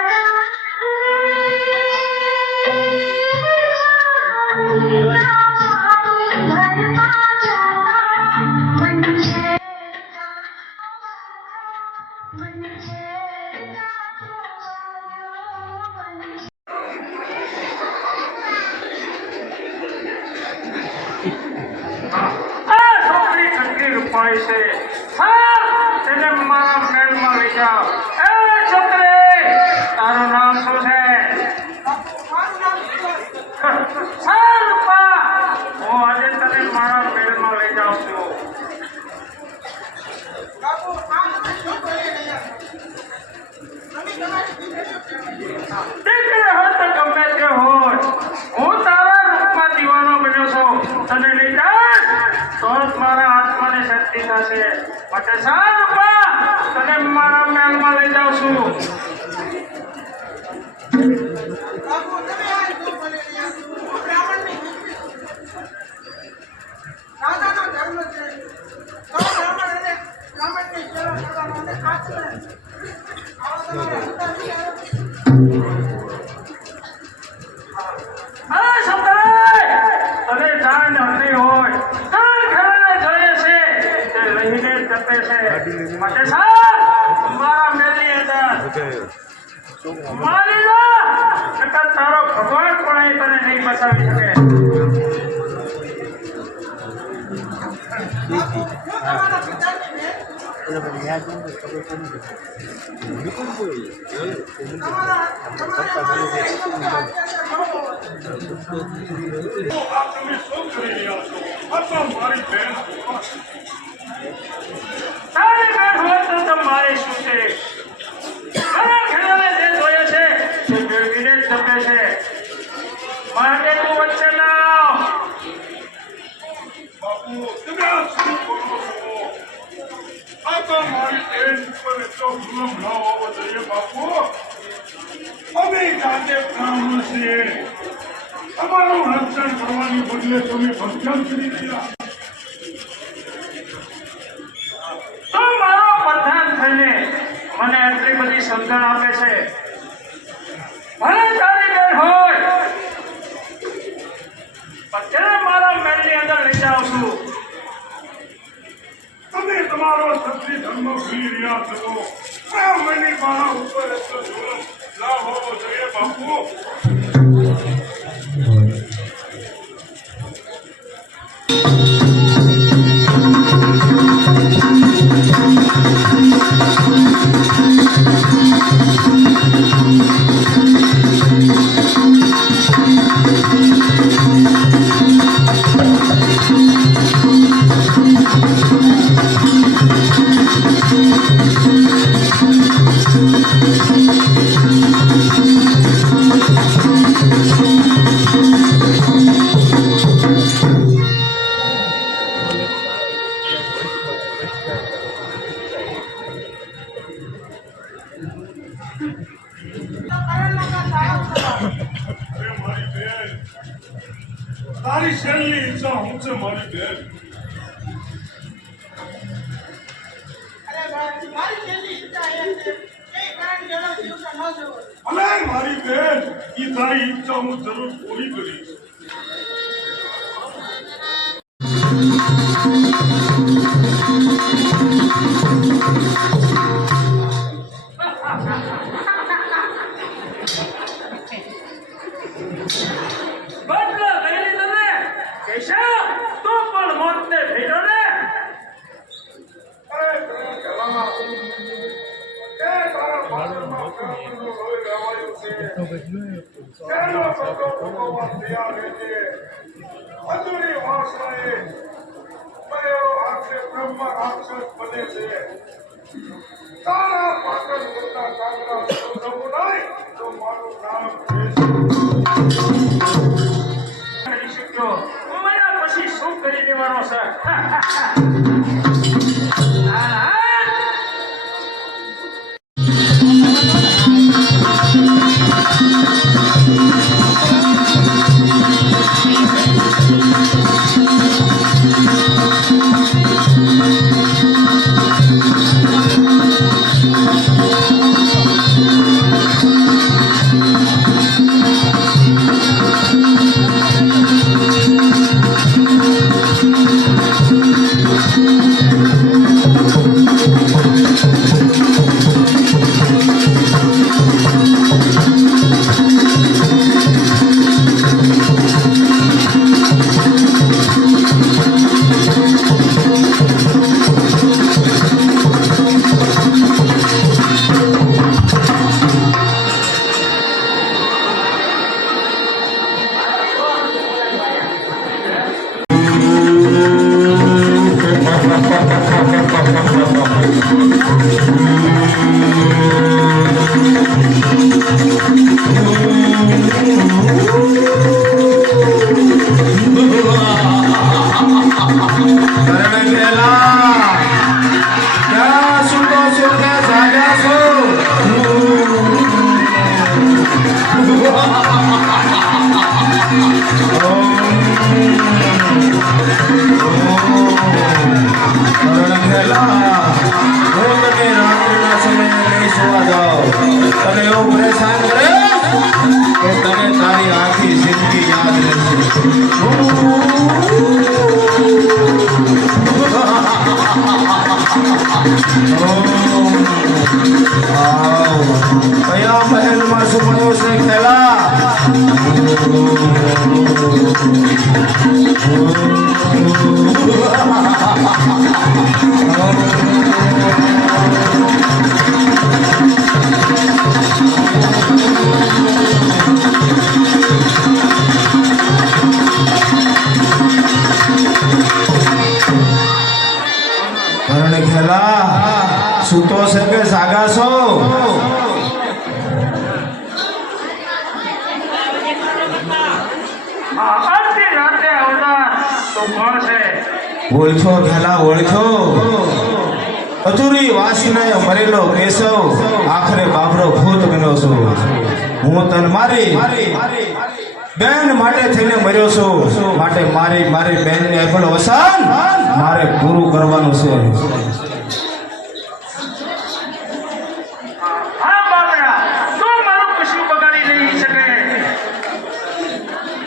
Yeah. શક્તિ થશે. માટે મારા મહેલમાં લઈ જાઉં છું. ભગવાન કોણાએ તને નહીં બચાવી શકે તમારી તમારે શું છે? માટેનું વચ્ચે લાવ બાપુ તમારું રક્ષણ કરવાની બદલે તમે ભક્ષણ કરી દીધા તો મારો પ્રધાન થઈને મને એટલી બધી સમજણ આપે છે લઈ જાઉં છું. તમે તમારો સત્ય ધર્મ ભૂલી રહ્યા છો. આ મની મારા ઉપર એટલો ના હોવો જોઈએ બાપુ. અલે મારી બેન ઈ તારી ઈચ્છા હું જરૂર પૂરી કરીશ બદલો ભોગવવા તૈયાર રહેજે અધૂરી વાસનાએ મરેલો આક્ષેપ બ્રહ્મ રાક્ષસ બને છે તારા પાટણ કરતા કાંગરા થવું નહીં તો મારું નામ શક્યો મર્યા પછી શું કરી દેવાનો છે? કયા મહેલમાં સુમણ્યો છે ખેલા કરણે ખેલા સૂતો છે કે સાગા છો? ઓળખો ભેલા ઓળખો. અધૂરી વાસીને મરેલો કેશવ આખરે બાબરો ભૂત બન્યો છું. હું તન મારી બેન માટે થઈને મર્યો છું. માટે મારી મારી બેનને અફળ વસાન મારે પૂરું કરવાનું છે હા બાબરા તું મારું કશું બગાડી નહીં શકે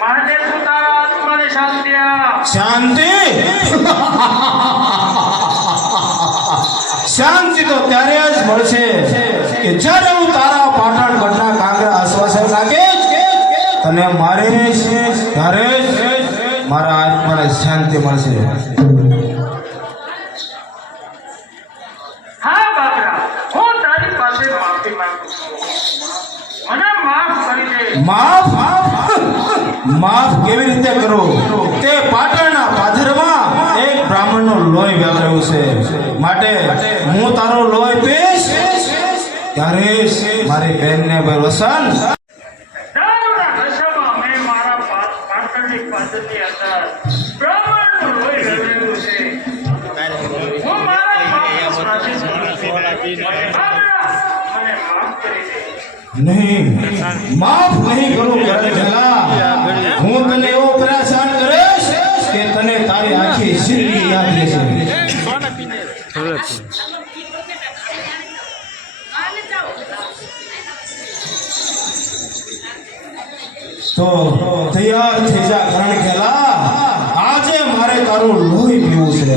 માટે તું તારા આત્માને શાંતિ આપ શાંતિ? શાંતિ તો ત્યારે જ મળશે કે જ્યારે હું તારા પાટણ ઘટના કાંગરા આશ્વાસન લાગે તને મારે ત્યારે મારા આત્માને શાંતિ મળશે. હા બાબરા હું તારી પાસે માફી માંગુ છું. મને માફ કરી દે. માફ? માફ કેવી રીતે કરો? તે એક બ્રાહ્મણનો લોહી વહેવાયું છે. માટે હું તારો લોહી પીશ? ત્યારે મારી મારી બેનને વસન માફ નશામાં મેં મારા હું પાટણની જિંદગી યાદ રહેશે તો તૈયાર થઈ જા કરણ ખેલા આજે મારે તારું લોહી પીવું છે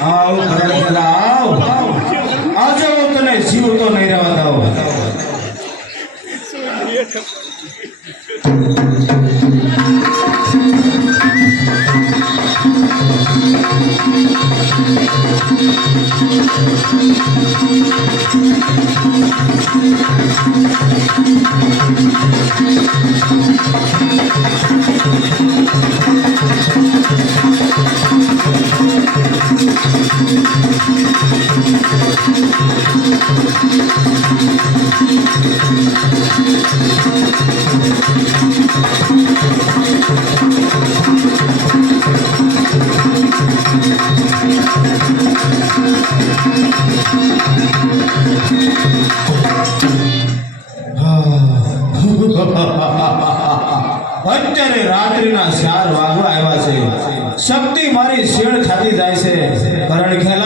આવ કરણ ખેલા આવ. આજે હું તને જીવતો નહીં રહેવા દઉં. અત્યારે રાત્રિના ચાર વાગવા આવ્યા છે. શક્તિ મારી શેણ ખાતી જાય છે. പഠിക്കാൻ